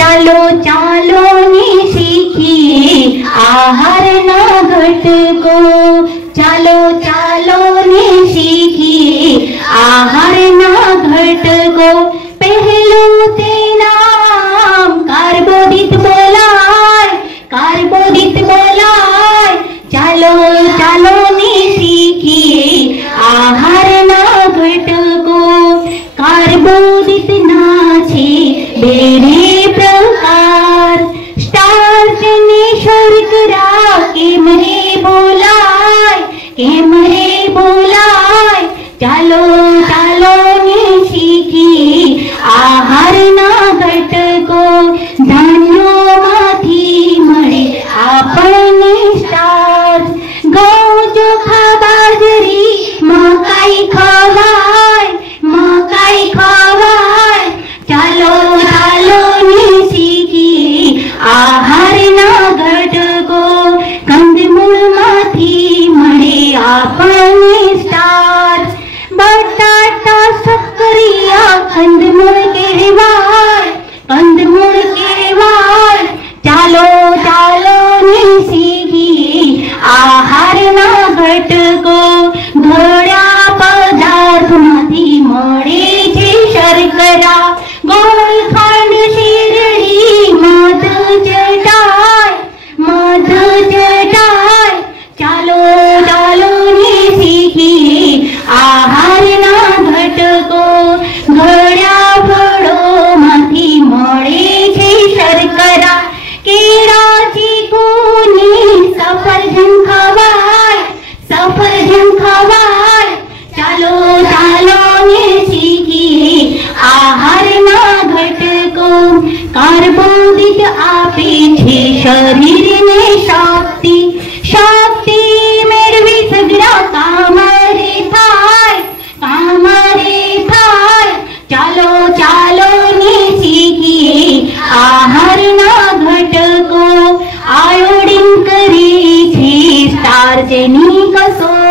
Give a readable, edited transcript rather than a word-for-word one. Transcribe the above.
ચાલો ચાલો ને શીખીએ આહારના ઘટકો, ચાલો ચાલો ને શીખીએ આહારના ઘટકો. પહેલું તે નામ કાર્બોદિત બોલાય, કાર્બોદિત બોલાય. ચાલો ચાલો ને શીખીએ આહારના ઘટકો. કાર્બોદિત ના છે બે પ્રકાર, સ્ટાર્ચ ને શર્કરા. કેમ રે બોલાય, કેમ રે બોલાય. ચાલો ચાલો ને શીખીએ આહારના ઘટકો. ધાન્યોમાંથી મળે આપણને સ્ટાર્ચ, ઘઉં ચોખા બાજરી મકાઈ ખવાય, મકાઈ ખવાય. ચાલો ચાલો ને શીખીએ આહારના ઘટકો. કંદમૂળમાંથી મળે આપણને સ્ટાર્ચ, બટાટા સક્કરિયા કંદમૂળ કહેવાય, કંદમૂળ કહેવાય. ચાલો ચાલો ને શીખીએ આહારના ઘટકો. ઘણા પદાર્થમાંથી મળે છે શર્કરા, ગોળ ખાંડ શેરડી મધ ચટાય, મધ ચટાય. ચાલો ચાલો ને શીખીએ આહારના ઘટકો. ઘણા ફળોમાંથી મળે છે શર્કરા, કેળા ચીકુની સફરજન ખવાય, સફરજન ખવાય. ચાલો ચાલો ને શીખીએ આહારના ઘટકો. કાર્બોદિત આપે છે શરીરને શક્તિ, શક્તિ મેળવી સગળા કામ રે થાય, કામ રે થાય. ચાલો ચાલો ને શીખીએ આહારના ઘટકો. આયોડિન કરે છે સ્ટાર્ચની કસોટી,